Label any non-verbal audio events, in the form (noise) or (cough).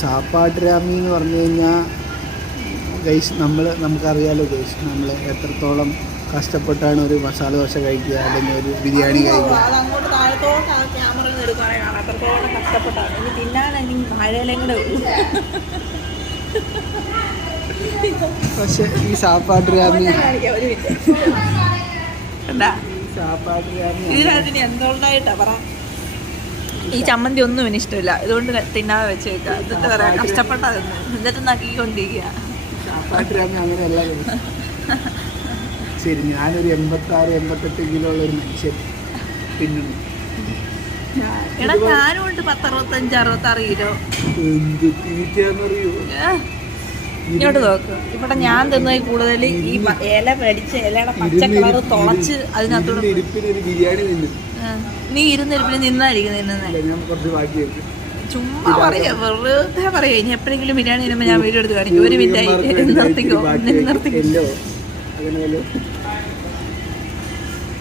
ചാപ്പാട്ട് രാമി എന്ന് പറഞ്ഞു കഴിഞ്ഞാൽ ഗൈസ് നമ്മൾ നമുക്കറിയാലോ ഗൈസ് നമ്മൾ എത്രത്തോളം കഷ്ടപ്പെട്ടാണ് ഒരു മസാല ദോശ കഴിക്കുക അല്ലെങ്കിൽ ഒരു ബിരിയാണി കഴിക്കുക. പക്ഷെ ഈ സാപ്പാട്ട് രാമി സാപ്പാട്ട് രാമി എന്തുകൊണ്ടായിട്ടാ പറ. ഈ ചമ്മന്തി ഒന്നും ഇവന് ഇഷ്ടമില്ല. ഇതുകൊണ്ട് തിന്നാതെ വെച്ച് വെക്കുക എന്നിട്ട് പറയാം. കഷ്ടപ്പെട്ടാ തിന്നു. എന്നിട്ട് നക്കിക്കൊണ്ടിരിക്കുക. ശരി ഞാനൊരു എൺപത്തി ആറ് എൺപത്തെട്ട് കിലോ ഉള്ള ഒരു മനുഷ്യൻ. പിന്നെ എടാ ഞാനും ഉണ്ട് പത്തറുപത്തഞ്ച് അറുപത്താറ് കിലോ. എന്ത് തീറ്റയാന്നറിയോ ഏ, ഇങ്ങോട്ട് നോക്ക്. ഇവിടെ ഞാൻ തിന്നതിൽ കൂടുതൽ ഈ ഇല മേടിച്ച് ഇലയുടെ പച്ചക്കളർ കളർ തുളച്ച് അതിനകത്തോട് നീ ഇരുന്നിരിപ്പിന് നിന്നായിരിക്കും നിന്നെ ചുമ്മാ പറയാ വെറുതെ പറയാ. ഇനി എപ്പോഴെങ്കിലും ബിരിയാണി തിന്നുമ്പോൾ ഞാൻ വീഡിയോ എടുത്ത് കാണിക്കും. ഒരു മിനിറ്റ് (laughs) നിർത്തിക്കോ. നിർത്തിക്കോ.